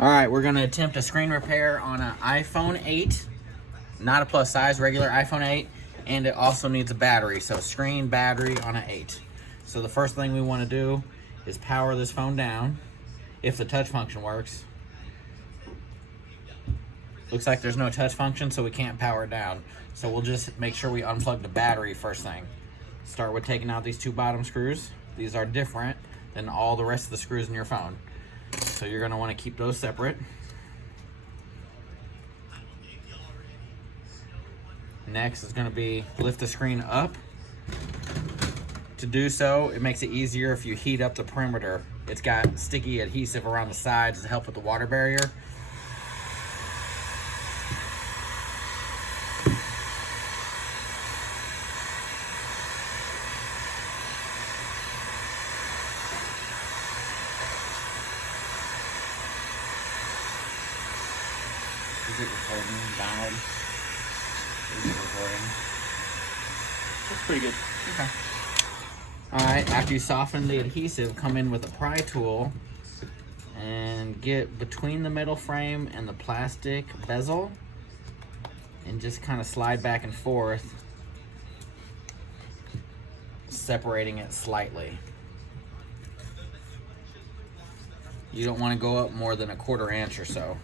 All right, we're gonna attempt a screen repair on an iPhone 8, not a plus size, regular iPhone 8, and it also needs a battery. So screen, battery on an 8. So the first thing we wanna do is power this phone down, if the touch function works. Looks like there's no touch function, so we can't power it down. So we'll just make sure we unplug the battery first thing. Start with taking out these two bottom screws. These are different than all the rest of the screws in your phone. So you're gonna wanna keep those separate. Next is gonna be lift the screen up. To do so, it makes it easier if you heat up the perimeter. It's got sticky adhesive around the sides to help with the water barrier. Is it recording, Donald? Is it recording? That's pretty good. Okay. Alright, after you soften the adhesive, come in with a pry tool and get between the metal frame and the plastic bezel and just kind of slide back and forth, separating it slightly. You don't want to go up more than a 1/4 inch or so.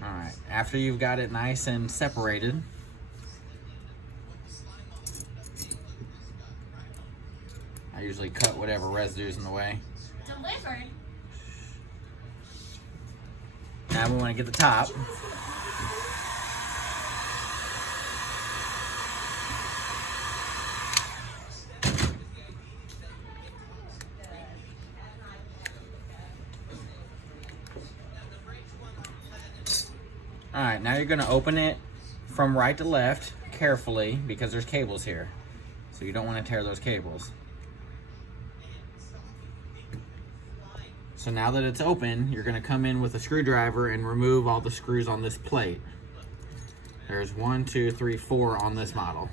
Alright, after you've got it nice and separated, I usually cut whatever residue's in the way. Delivered? Now we want to get the top. Alright, now you're going to open it from right to left carefully because there's cables here. So you don't want to tear those cables. So now that it's open, you're going to come in with a screwdriver and remove all the screws on this plate. There's 1, 2, 3, 4 on this model.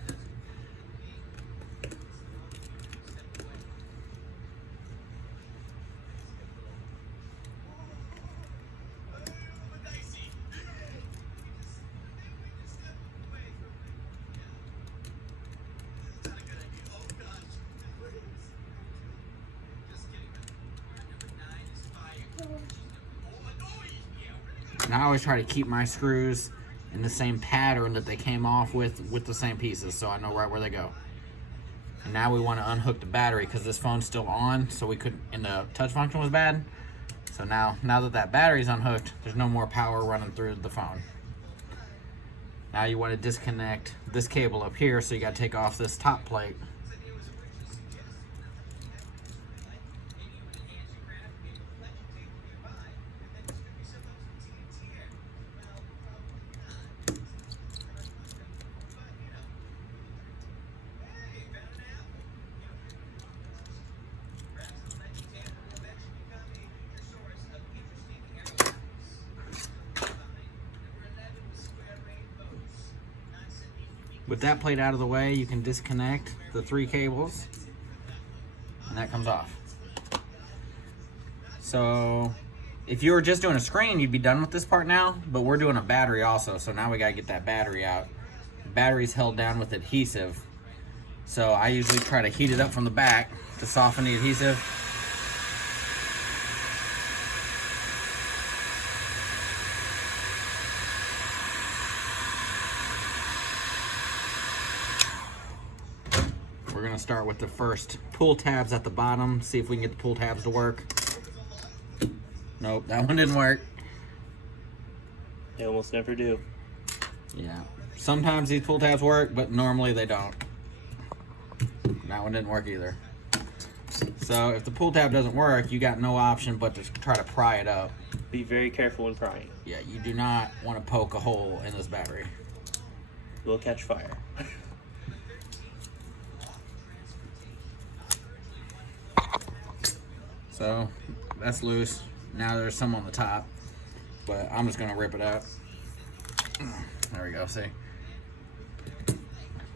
And I always try to keep my screws in the same pattern that they came off with the same pieces, so I know right where they go. And now we want to unhook the battery because this phone's still on, so we couldn't, and the touch function was bad. So now that battery's unhooked, there's no more power running through the phone. Now you want to disconnect this cable up here, so you got to take off this top plate. With that plate out of the way, you can disconnect the 3 cables, and that comes off. So if you were just doing a screen, you'd be done with this part now, but we're doing a battery also, so now we gotta get that battery out. The battery's held down with adhesive, so I usually try to heat it up from the back to soften the adhesive. We're gonna start with the first pull tabs at the bottom, see if we can get the pull tabs to work. Nope, that one didn't work. They almost never do. Yeah, sometimes these pull tabs work, but normally they don't. That one didn't work either. So if the pull tab doesn't work, you got no option but to try to pry it up. Be very careful when prying. Yeah, you do not want to poke a hole in this battery. Will catch fire. So that's loose. Now there's some on the top, but I'm just gonna rip it out. There we go, see?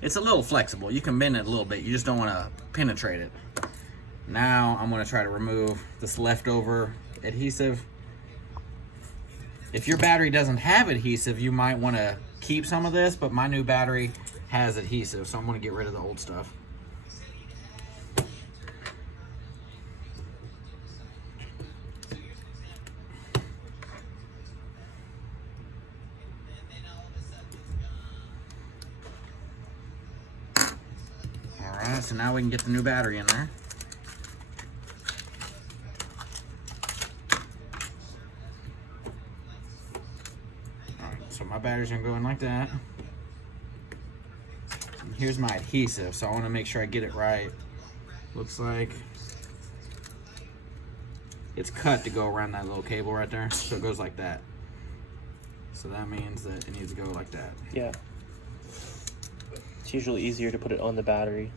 It's a little flexible. You can bend it a little bit. You just don't want to penetrate it. Now I'm going to try to remove this leftover adhesive. If your battery doesn't have adhesive, you might want to keep some of this, but my new battery has adhesive, so I'm going to get rid of the old stuff. Alright, so now we can get the new battery in there. So my batteries are going like that. And here's my adhesive, so I want to make sure I get it right. Looks like it's cut to go around that little cable right there, so it goes like that. So that means that it needs to go like that. Yeah. It's usually easier to put it on the battery.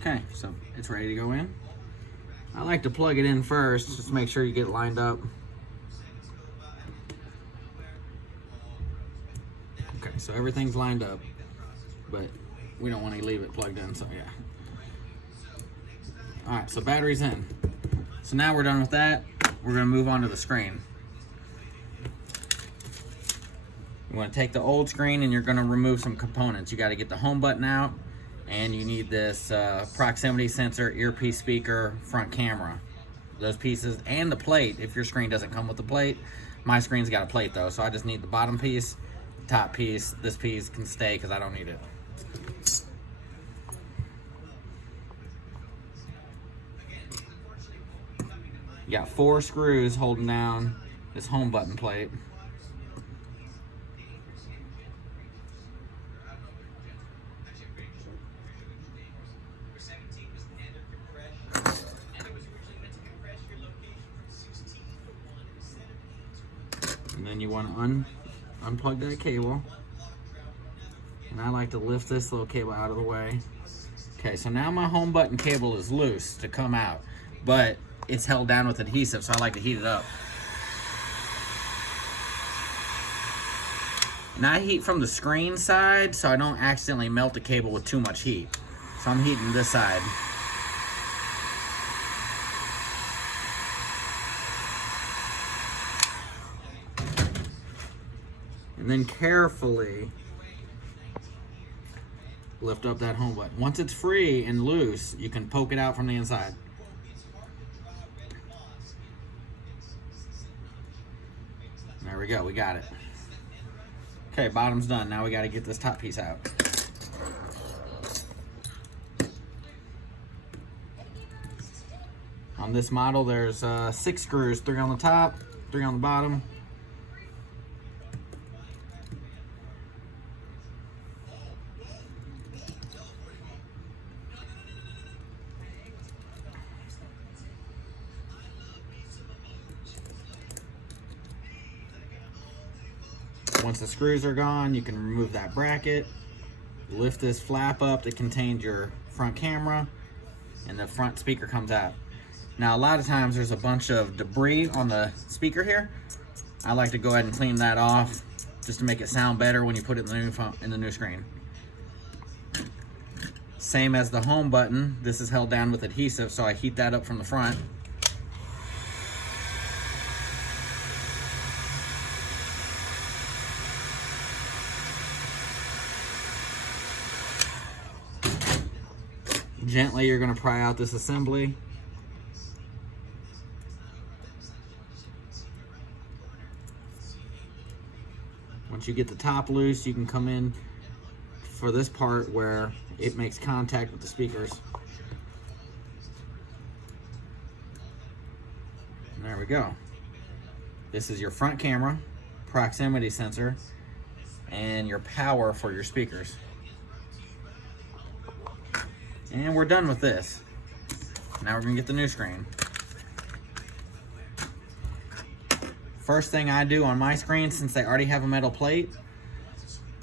Okay, so it's ready to go in. I like to plug it in first, just to make sure you get it lined up. Okay, so everything's lined up, but we don't want to leave it plugged in, so yeah. Alright, so battery's in. So now we're done with that. We're going to move on to the screen. You want to take the old screen and you're going to remove some components. You got to get the home button out, and you need this proximity sensor, earpiece speaker, front camera. Those pieces, and the plate if your screen doesn't come with the plate. My screen's got a plate though, so I just need the bottom piece, top piece. This piece can stay because I don't need it. You got 4 screws holding down this home button plate. And then you want to unplug that cable. And I like to lift this little cable out of the way. Okay, so now my home button cable is loose to come out, but it's held down with adhesive, so I like to heat it up. And I heat from the screen side, so I don't accidentally melt the cable with too much heat. So I'm heating this side. And then carefully lift up that home button. Once it's free and loose, you can poke it out from the inside. There we go, we got it. Okay, bottom's done. Now we got to get this top piece out. On this model, there's 6 screws, 3 on the top, 3 on the bottom. Once the screws are gone, you can remove that bracket, lift this flap up that contains your front camera, and the front speaker comes out. Now, a lot of times there's a bunch of debris on the speaker here. I like to go ahead and clean that off just to make it sound better when you put it in the new phone, in the new screen. Same as the home button, this is held down with adhesive, so I heat that up from the front. Gently, you're going to pry out this assembly. Once you get the top loose, you can come in for this part where it makes contact with the speakers. And there we go. This is your front camera, proximity sensor, and your power for your speakers. And we're done with this. Now we're gonna get the new screen. First thing I do on my screen, since they already have a metal plate,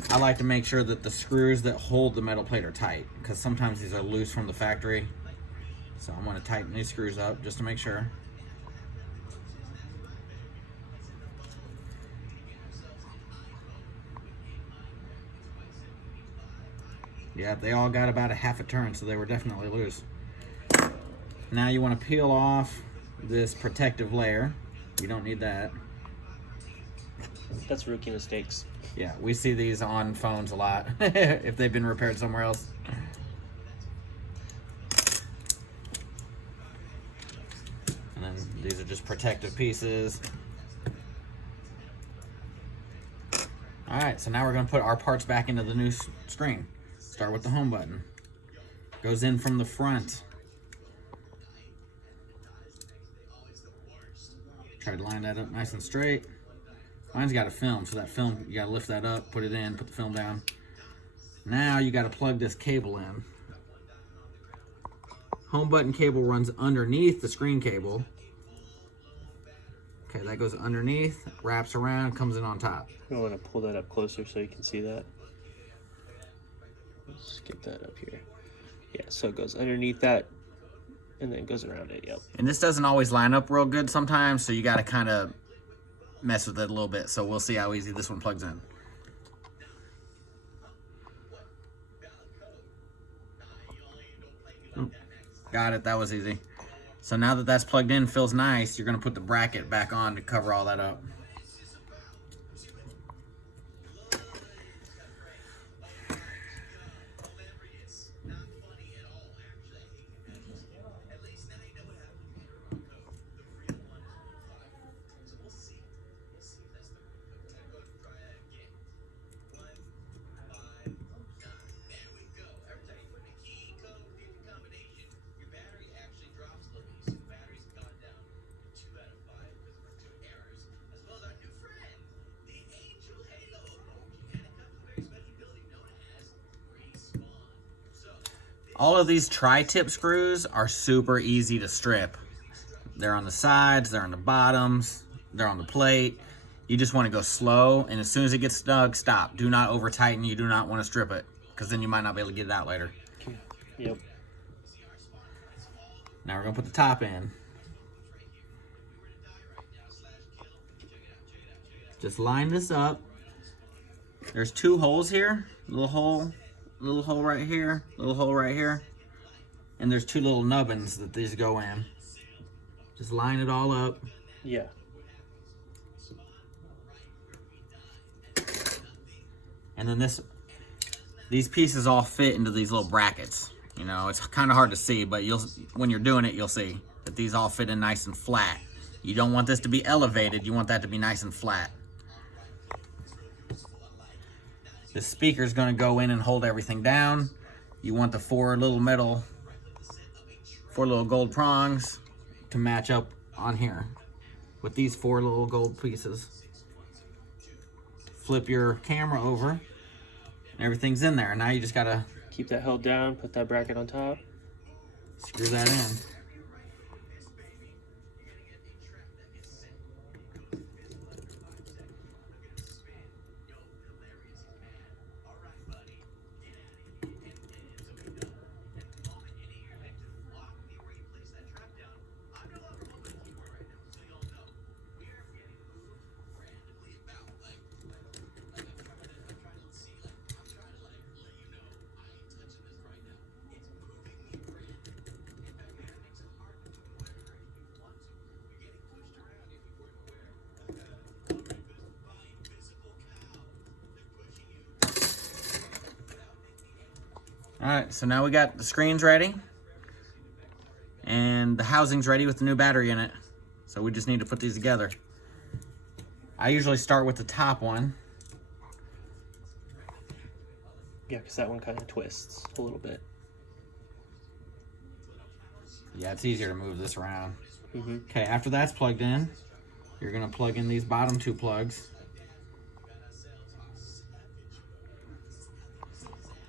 I like to make sure that the screws that hold the metal plate are tight, because sometimes these are loose from the factory. So I'm gonna tighten these screws up just to make sure. Yeah, they all got about a half a turn, so they were definitely loose. Now you want to peel off this protective layer. You don't need that. That's rookie mistakes. Yeah, we see these on phones a lot if they've been repaired somewhere else. And then these are just protective pieces. All right, so now we're going to put our parts back into the new screen. Start with the home button. Goes in from the front. Try to line that up nice and straight. Mine's got a film, so that film, you gotta lift that up, put it in, put the film down. Now you gotta plug this cable in. Home button cable runs underneath the screen cable. Okay, that goes underneath, wraps around, comes in on top. I want to pull that up closer so you can see that. Let's get that up here. Yeah, so it goes underneath that and then it goes around it, yep. And this doesn't always line up real good sometimes, so you gotta kind of mess with it a little bit. So we'll see how easy this one plugs in. Got it, that was easy. So now that that's plugged in, feels nice, you're gonna put the bracket back on to cover all that up. All of these tri-tip screws are super easy to strip. They're on the sides, they're on the bottoms, they're on the plate. You just want to go slow, and as soon as it gets snug, stop. Do not over tighten. You do not want to strip it, because then you might not be able to get it out later. Yep. Now we're gonna put the top in. Just line this up. There's two holes here, little hole right here, little hole right here, and there's two little nubbins that these go in. Just line it all up. Yeah. And then these pieces all fit into these little brackets. You know, it's kind of hard to see, but when you're doing it, you'll see that these all fit in nice and flat. You don't want this to be elevated, you want that to be nice and flat. The speaker's gonna go in and hold everything down. You want the four little gold prongs to match up on here with these four little gold pieces. Flip your camera over and everything's in there. Now you just gotta keep that held down, put that bracket on top. Screw that in. All right, so now we got the screens ready and the housing's ready with the new battery in it. So we just need to put these together. I usually start with the top one. Yeah, because that one kind of twists a little bit. Yeah, it's easier to move this around. Mm-hmm. Okay, after that's plugged in, you're gonna plug in these bottom two plugs.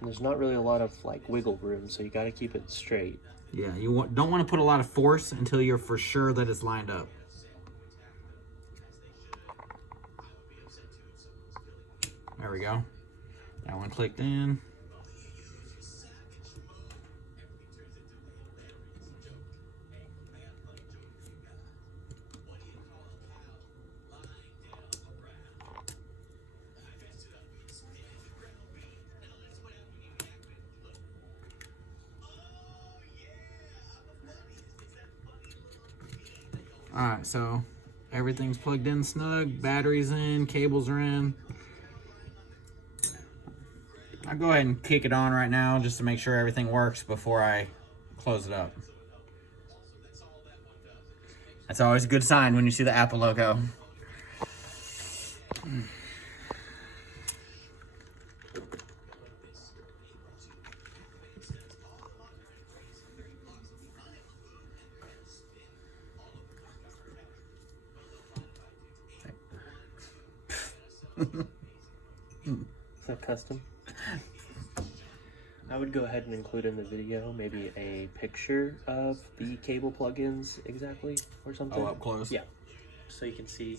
And there's not really a lot of like wiggle room, so you got to keep it straight. Yeah, you don't want to put a lot of force until you're for sure that it's lined up. There we go. That one clicked in. Alright, so everything's plugged in snug, batteries in, cables are in. I'll go ahead and kick it on right now just to make sure everything works before I close it up. That's always a good sign when you see the Apple logo. Is that custom? I would go ahead and include in the video maybe a picture of the cable plugins exactly or something. Oh, up close? Yeah. So you can see.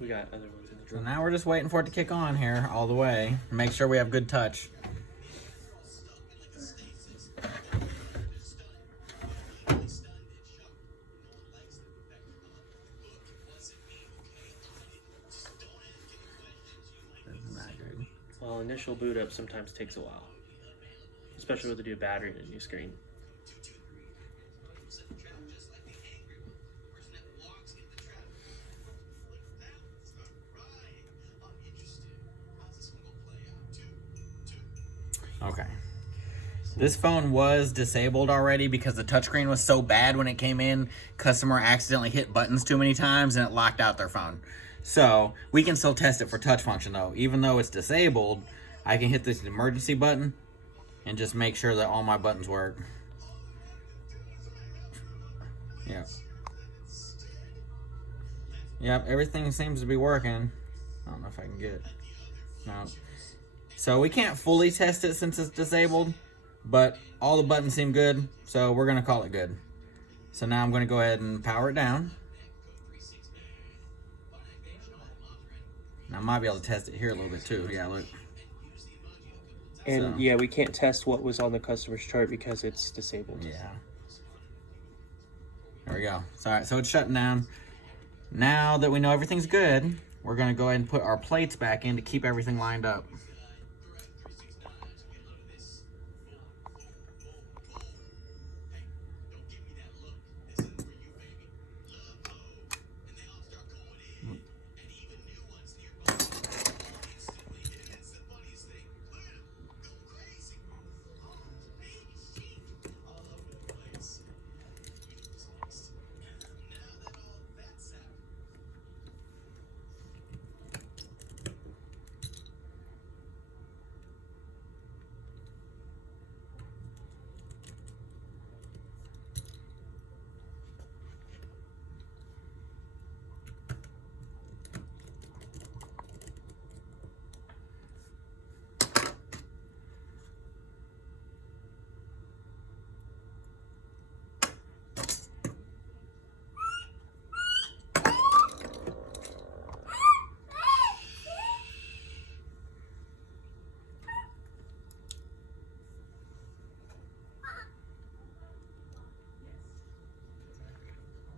We got other ones in the So drawer. now we're just waiting for it to kick on here all the way. Make sure we have good touch. Well, initial boot up sometimes takes a while, especially with the new battery and a new screen. Okay. This phone was disabled already because the touchscreen was so bad when it came in. Customer accidentally hit buttons too many times and it locked out their phone. So we can still test it for touch function though. Even though it's disabled, I can hit this emergency button and just make sure that all my buttons work. Yep. Yep, everything seems to be working. I don't know if I can get it. No. So we can't fully test it since it's disabled, but all the buttons seem good, so we're gonna call it good. So now I'm gonna go ahead and power it down. Now I might be able to test it here a little bit too. Yeah, look. And So. yeah, we can't test what was on the customer's chart because it's disabled. Yeah. There we go. So it's shutting down. Now that we know everything's good, we're gonna go ahead and put our plates back in to keep everything lined up.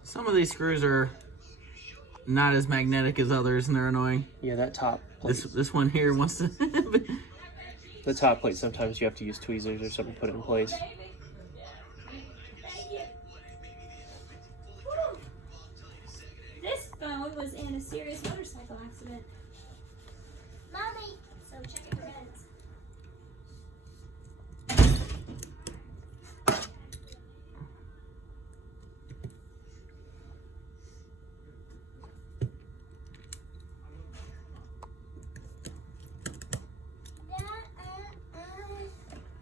Some of these screws are not as magnetic as others, and they're annoying. Yeah, that top plate. This one here wants to. The top plate, sometimes you have to use tweezers or something to put it in place. This phone was in a serious motorcycle accident. Mommy, so check your meds.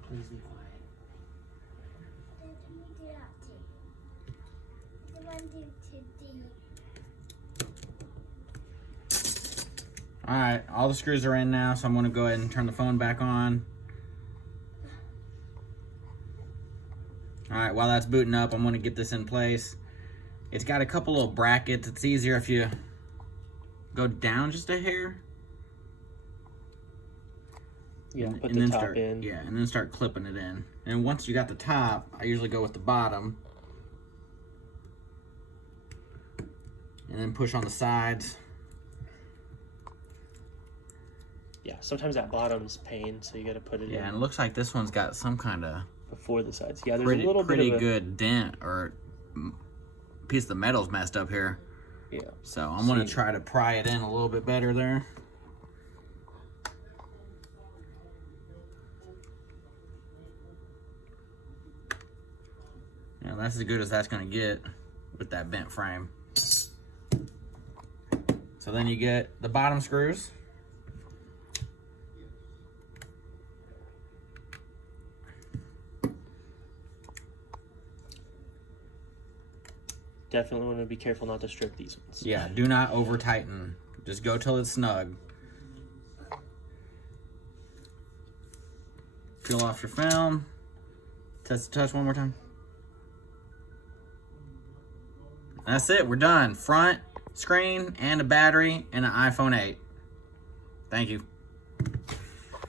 Please be quiet. Alright, all the screws are in now, so I'm going to go ahead and turn the phone back on. Alright, while that's booting up, I'm going to get this in place. It's got a couple little brackets. It's easier if you go down just a hair. Yeah, put and the then top start, in. Yeah, and then start clipping it in. And once you got the top, I usually go with the bottom. And then push on the sides. Yeah, sometimes that bottom's pain, so you got to put it in. Yeah, and it looks like this one's got some kind of Before the sides. Yeah, there's pretty, a little pretty bit of a good dent or piece of the metal's messed up here. Yeah. So I'm going to try to pry it in a little bit better there. Yeah, that's as good as that's going to get with that bent frame. So then you get the bottom screws. Definitely want to be careful not to strip these ones. Yeah, do not over tighten. Just go till it's snug. Peel off your film. Test the touch one more time. That's it, we're done. Front screen and a battery and an iPhone 8. Thank you.